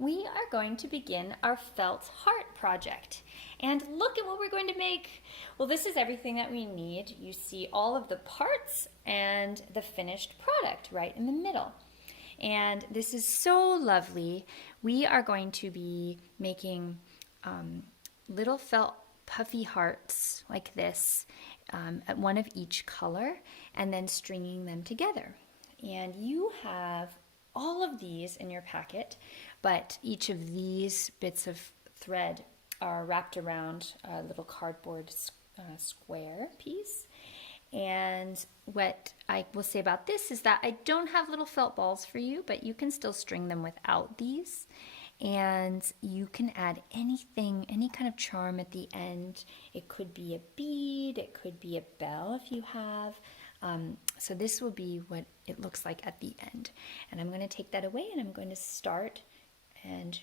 we are going to begin our felt heart project. And look at what we're going to make. Well, this is everything that we need. You see all of the parts and the finished product right in the middle. And this is so lovely. We are going to be making little felt puffy hearts like this, one of each color, and then stringing them together. And you have all of these in your packet, but each of these bits of thread are wrapped around a little cardboard square piece. And what I will say about this is that I don't have little felt balls for you, but you can still string them without these. And you can add anything, any kind of charm at the end. It could be a bead, it could be a bell if you have. So this will be what it looks like at the end. And I'm going to take that away and I'm going to start and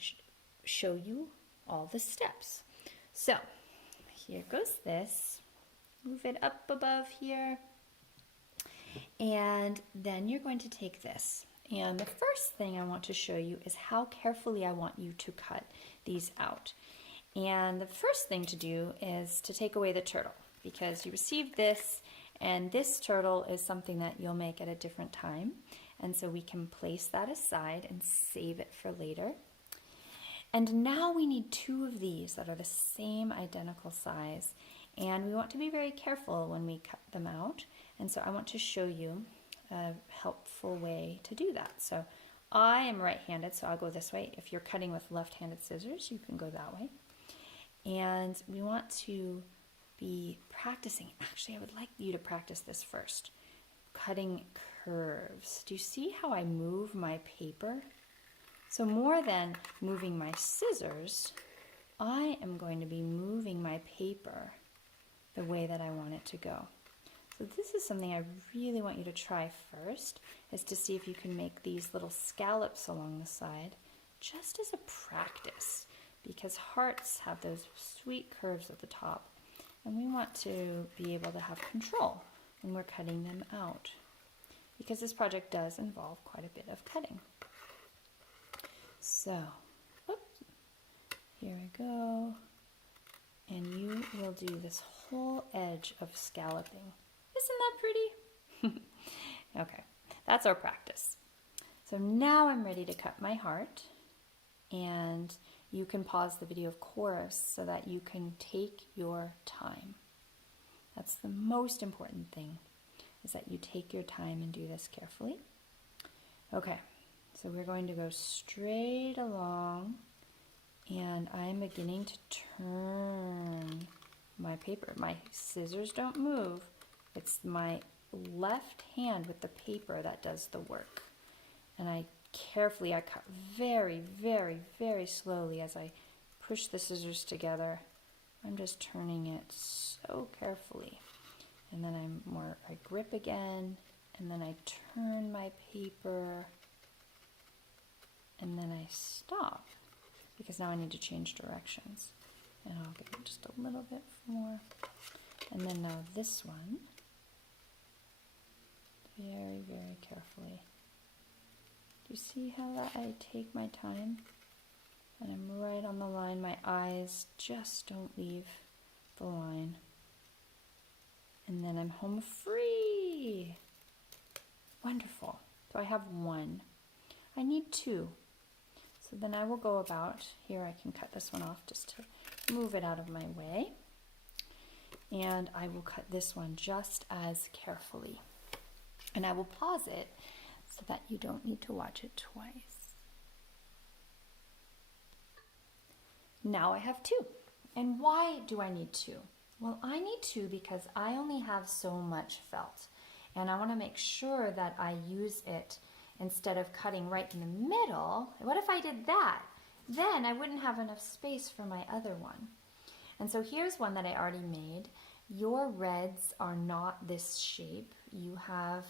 show you all the steps. So here goes this. Move it up above here. And then you're going to take this. And the first thing I want to show you is how carefully I want you to cut these out. And the first thing to do is to take away the turtle, because you received this, and this turtle is something that you'll make at a different time. And so we can place that aside and save it for later. And now we need two of these that are the same identical size. And we want to be very careful when we cut them out. And so I want to show you a helpful way to do that. So I am right-handed, so I'll go this way. If you're cutting with left-handed scissors, you can go that way. And we want to be practicing. Actually, I would like you to practice this first. Cutting curves. Do you see how I move my paper? So more than moving my scissors, I am going to be moving my paper the way that I want it to go. So this is something I really want you to try first, is to see if you can make these little scallops along the side, just as a practice, because hearts have those sweet curves at the top, and we want to be able to have control when we're cutting them out, because this project does involve quite a bit of cutting. So, oops, here we go, and you will do this whole edge of scalloping. Isn't that pretty? Okay, that's our practice. So now I'm ready to cut my heart, and you can pause the video, of course, so that you can take your time. That's the most important thing, is that you take your time and do this carefully. Okay, so we're going to go straight along, and I'm beginning to turn my paper. My scissors don't move. It's my left hand with the paper that does the work. And I cut very, very, very slowly as I push the scissors together. I'm just turning it so carefully. And then I grip again, and then I turn my paper, and then I stop, because now I need to change directions. And I'll give it just a little bit more. And then now this one, very, very carefully. Do you see how I take my time? And I'm right on the line. My eyes just don't leave the line. And then I'm home free. Wonderful. So I have one. I need two. So then I will go about, here I can cut this one off just to move it out of my way. And I will cut this one just as carefully. And I will pause it so that you don't need to watch it twice. Now I have two. And why do I need two? Well, I need two because I only have so much felt. And I want to make sure that I use it instead of cutting right in the middle. What if I did that? Then I wouldn't have enough space for my other one. And so here's one that I already made. Your reds are not this shape. You have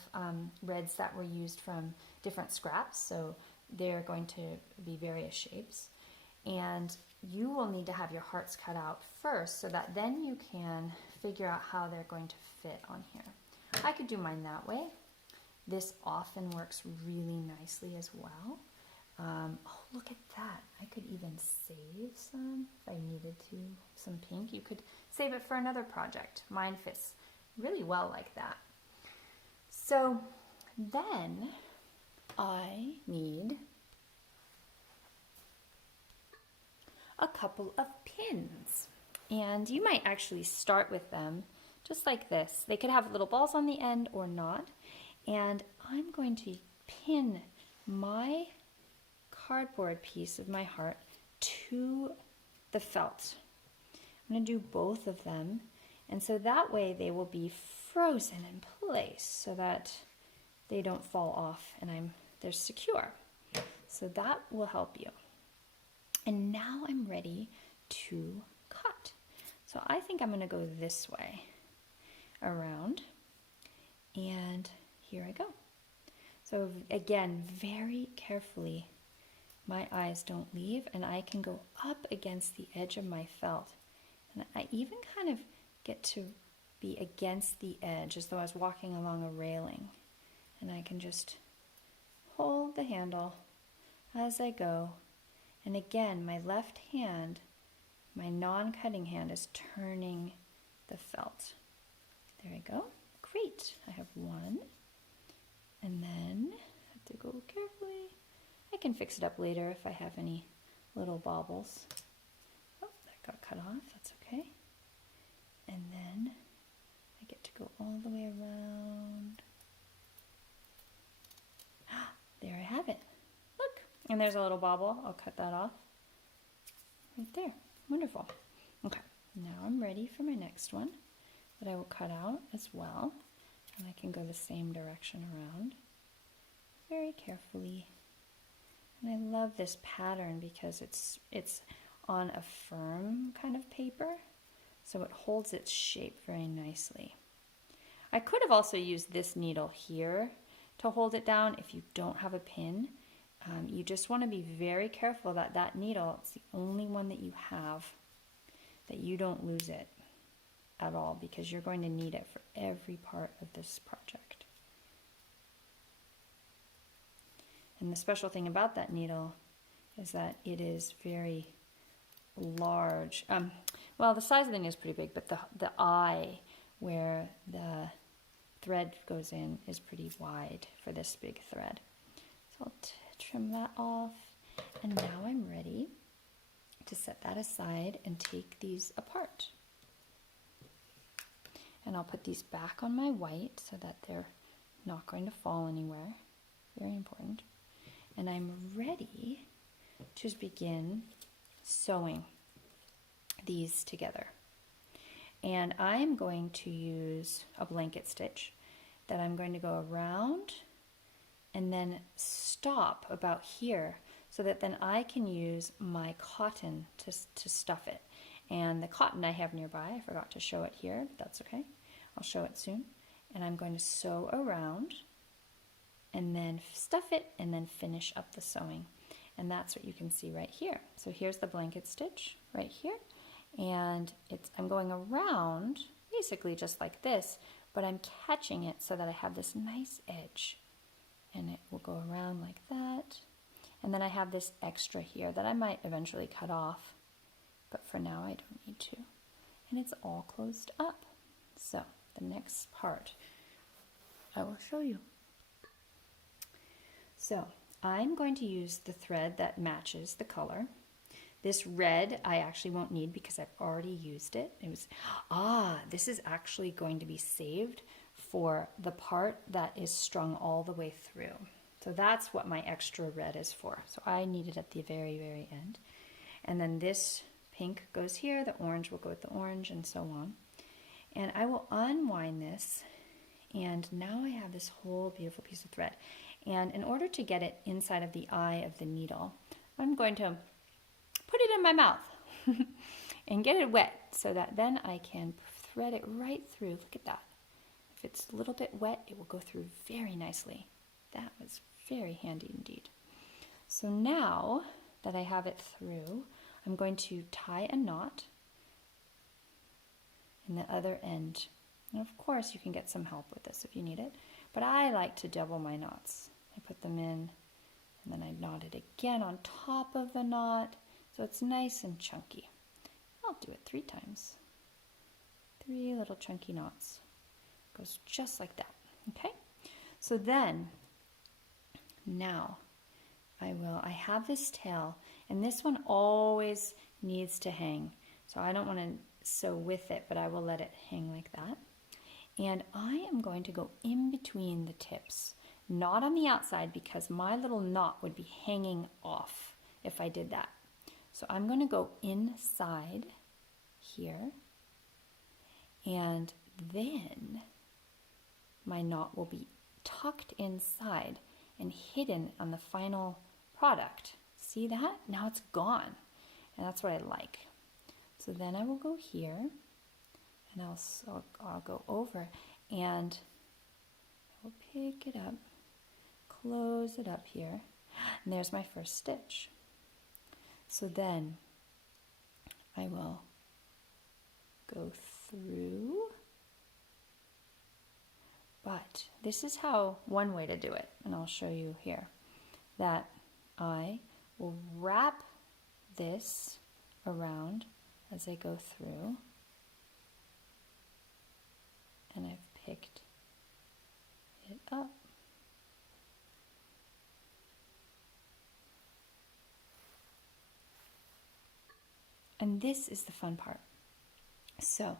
reds that were used from different scraps, so they're going to be various shapes. And you will need to have your hearts cut out first so that then you can figure out how they're going to fit on here. I could do mine that way. This often works really nicely as well. Oh, look at that. I even save some if I needed to, some pink. You could save it for another project. Mine fits really well like that. So then I need a couple of pins. And you might actually start with them just like this. They could have little balls on the end or not. And I'm going to pin my cardboard piece of my heart to the felt. I'm going to do both of them. And so that way they will be frozen in place so that they don't fall off and they're secure. So that will help you. And now I'm ready to cut. So I think I'm going to go this way around, and here I go. So again, very carefully, my eyes don't leave, and I can go up against the edge of my felt. And I even kind of get to be against the edge as though I was walking along a railing. And I can just hold the handle as I go. And again, my left hand, my non-cutting hand, is turning the felt. There I go. Great. I have one. And then I have to go carefully. I can fix it up later if I have any little bobbles. Oh, that got cut off. That's okay. And then I get to go all the way around. There I have it. Look. And there's a little bobble. I'll cut that off. Right there. Wonderful. Okay. Now I'm ready for my next one that I will cut out as well. And I can go the same direction around very carefully. And I love this pattern because it's on a firm kind of paper, so it holds its shape very nicely. I could have also used this needle here to hold it down if you don't have a pin. You just want to be very careful that that needle, it's the only one that you have, that you don't lose it at all, because you're going to need it for every part of this project. And the special thing about that needle is that it is very large. Well, the size of the needle is pretty big, but the eye where the thread goes in is pretty wide for this big thread. So I'll trim that off, and now I'm ready to set that aside and take these apart. And I'll put these back on my white so that they're not going to fall anywhere. Very important. And I'm ready to begin sewing these together. And I'm going to use a blanket stitch that I'm going to go around and then stop about here so that then I can use my cotton to stuff it. And the cotton I have nearby, I forgot to show it here, but that's okay. I'll show it soon. And I'm going to sew around and then stuff it and then finish up the sewing. And that's what you can see right here. So here's the blanket stitch right here. And I'm going around basically just like this, but I'm catching it so that I have this nice edge. And it will go around like that. And then I have this extra here that I might eventually cut off, but for now I don't need to. And it's all closed up. So the next part I will show you. So I'm going to use the thread that matches the color. This red I actually won't need because I've already used it. This is actually going to be saved for the part that is strung all the way through. So that's what my extra red is for. So I need it at the very, very end. And then this pink goes here, the orange will go with the orange, and so on. And I will unwind this, and now I have this whole beautiful piece of thread. And in order to get it inside of the eye of the needle, I'm going to put it in my mouth and get it wet so that then I can thread it right through. Look at that. If it's a little bit wet, it will go through very nicely. That was very handy indeed. So now that I have it through, I'm going to tie a knot in the other end. And of course, you can get some help with this if you need it, but I like to double my knots. I put them in, and then I knot it again on top of the knot. So it's nice and chunky. I'll do it 3 times. 3 little chunky knots. Goes just like that, okay? So then, now, I have this tail, and this one always needs to hang. So I don't want to sew with it, but I will let it hang like that. And I am going to go in between the tips, not on the outside because my little knot would be hanging off if I did that. So I'm going to go inside here, and then my knot will be tucked inside and hidden on the final product. See that? Now it's gone, and that's what I like. So then I will go here, and I'll go over, and I will pick it up, close it up here, and there's my first stitch. So then I will go through, but this is how one way to do it, and I'll show you here, that I will wrap this around as I go through, and I've picked it up. And this is the fun part. So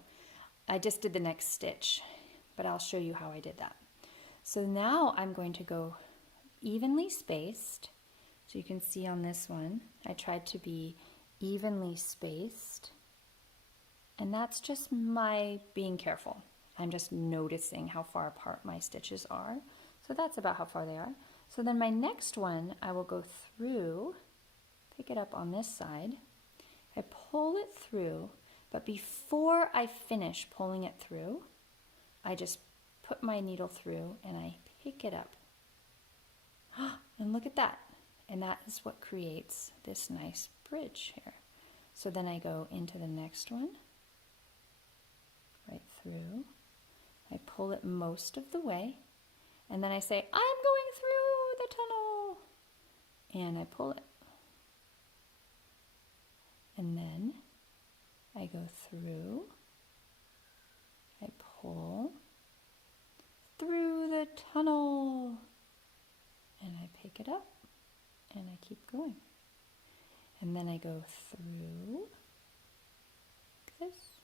I just did the next stitch, but I'll show you how I did that. So now I'm going to go evenly spaced. So you can see on this one, I tried to be evenly spaced. And that's just my being careful. I'm just noticing how far apart my stitches are. So that's about how far they are. So then my next one, I will go through, pick it up on this side. I pull it through, but before I finish pulling it through, I just put my needle through and I pick it up. And look at that. And that is what creates this nice bridge here. So then I go into the next one, right through. I pull it most of the way, and then I say, I'm going through the tunnel. And I pull it. And then I go through, I pull through the tunnel, and I pick it up, and I keep going. And then I go through, like this,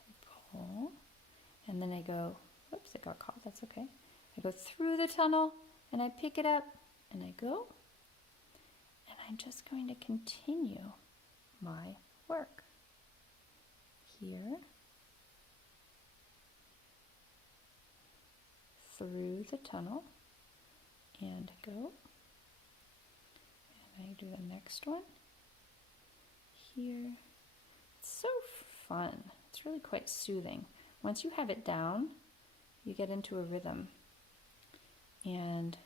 I pull, and then I go, whoops, it got caught, that's okay. I go through the tunnel, and I pick it up, and I go, and I'm just going to continue my work here, through the tunnel, and go, and I do the next one here. It's so fun. It's really quite soothing. Once you have it down, you get into a rhythm. And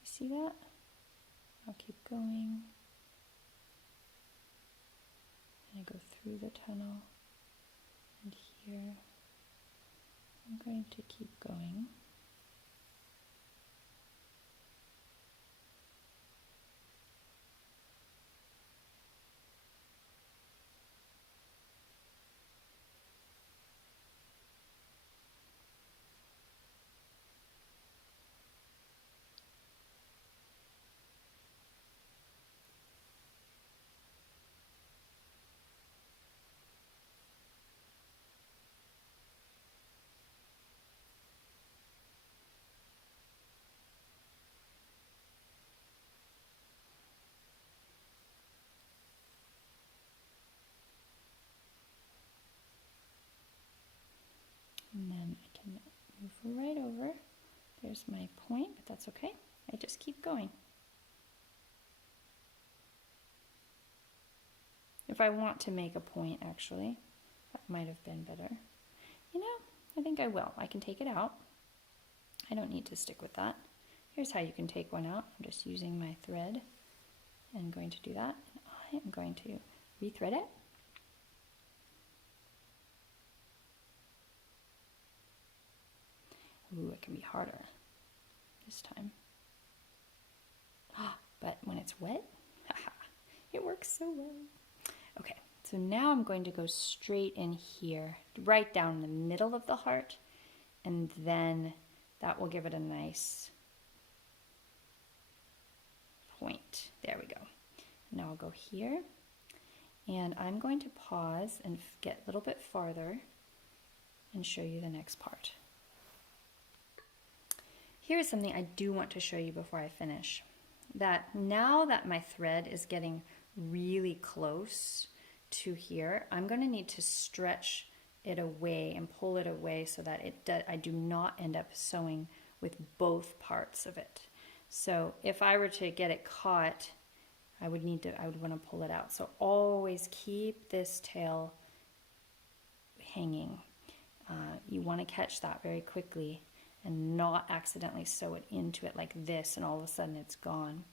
you see that? I'll keep going. And I go through the tunnel, and here I'm going to keep going. And then I can move right over. There's my point, but that's okay. I just keep going. If I want to make a point, actually, that might have been better. You know, I think I will. I can take it out. I don't need to stick with that. Here's how you can take one out. I'm just using my thread and going to do that. I am going to rethread it. Ooh, it can be harder this time. But when it's wet, It works so well. Okay, so now I'm going to go straight in here, right down the middle of the heart, and then that will give it a nice point. There we go. Now I'll go here, and I'm going to pause and get a little bit farther and show you the next part. Here's something I do want to show you before I finish. That now that my thread is getting really close to here, I'm going to need to stretch it away and pull it away so that I do not end up sewing with both parts of it. So if I were to get it caught, I would want to pull it out. So always keep this tail hanging. You want to catch that very quickly and not accidentally sew it into it like this and all of a sudden it's gone.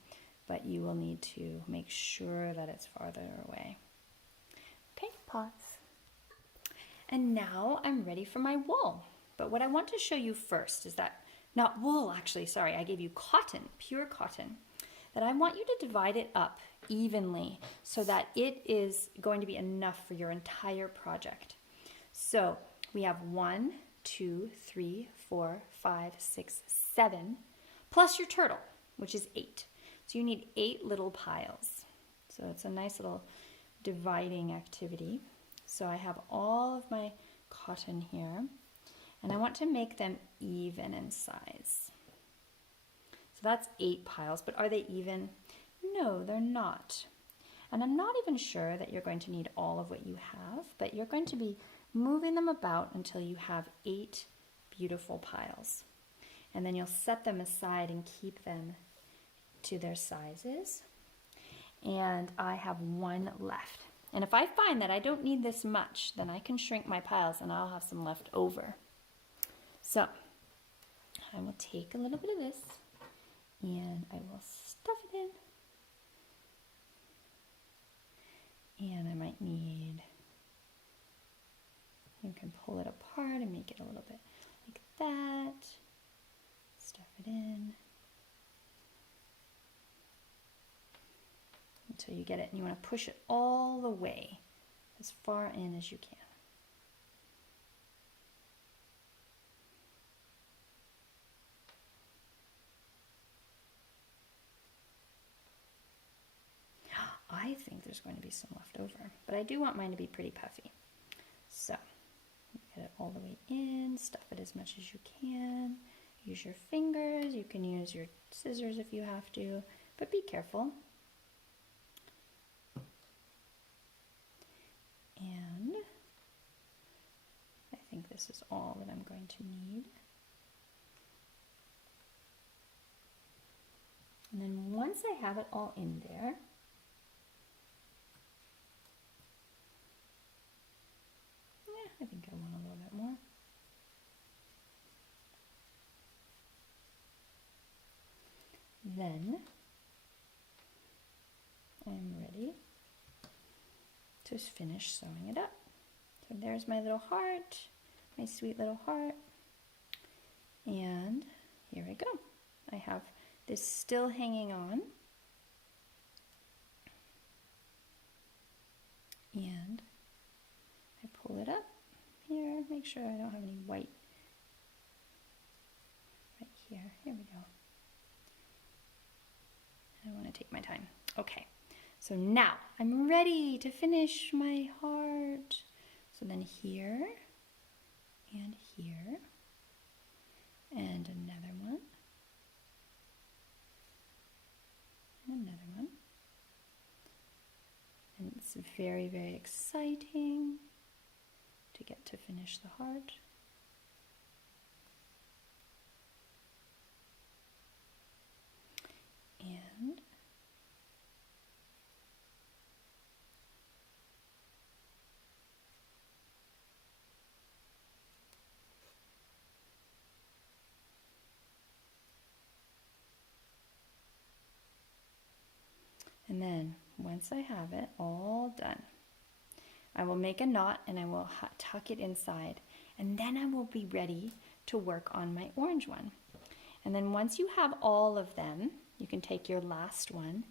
But you will need to make sure that it's farther away. Okay, pause. And now I'm ready for my wool. But what I want to show you first is that, not wool actually, sorry, I gave you cotton, pure cotton, that I want you to divide it up evenly so that it is going to be enough for your entire project. So we have 1, 2, 3, 4, 5, 6, 7, plus your turtle, which is 8. So you need 8 little piles. So it's a nice little dividing activity. So I have all of my cotton here, and I want to make them even in size. So that's 8 piles, but are they even? No, they're not. And I'm not even sure that you're going to need all of what you have, but you're going to be moving them about until you have 8 beautiful piles. And then you'll set them aside and keep them to their sizes. And I have 1 left. And if I find that I don't need this much, then I can shrink my piles and I'll have some left over. So I will take a little bit of this and I will stuff it in. And I might need, you can pull it apart and make it a little bit like that. Stuff it in until you get it, and you want to push it all the way as far in as you can. I think there's going to be some left over, but I do want mine to be pretty puffy. So get it all the way in, stuff it as much as you can. Use your fingers, you can use your scissors if you have to, but be careful. And I think this is all that I'm going to need. And then once I have it all in there, I think I want a little bit more. Then I'm ready to finish sewing it up. So there's my little heart, my sweet little heart. And here I go. I have this still hanging on. And I pull it up here, make sure I don't have any white right here. Here we go. I want to take my time. Okay, so now I'm ready to finish my heart. So then here, and here, and another one, and another one. And it's very, very exciting to get to finish the heart. And then once I have it all done, I will make a knot and I will tuck it inside, and then I will be ready to work on my orange one. And then once you have all of them, you can take your last one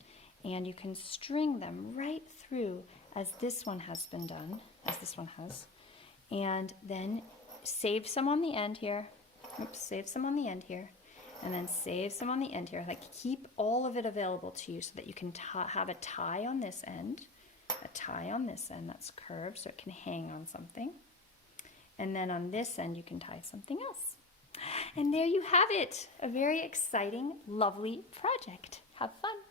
and you can string them right through as this one has been done, as this one has, and then save some on the end here. Oops, save some on the end here, and then save some on the end here. Like, keep all of it available to you so that you can have a tie on this end, a tie on this end that's curved so it can hang on something. And then on this end, you can tie something else. And there you have it, a very exciting, lovely project. Have fun.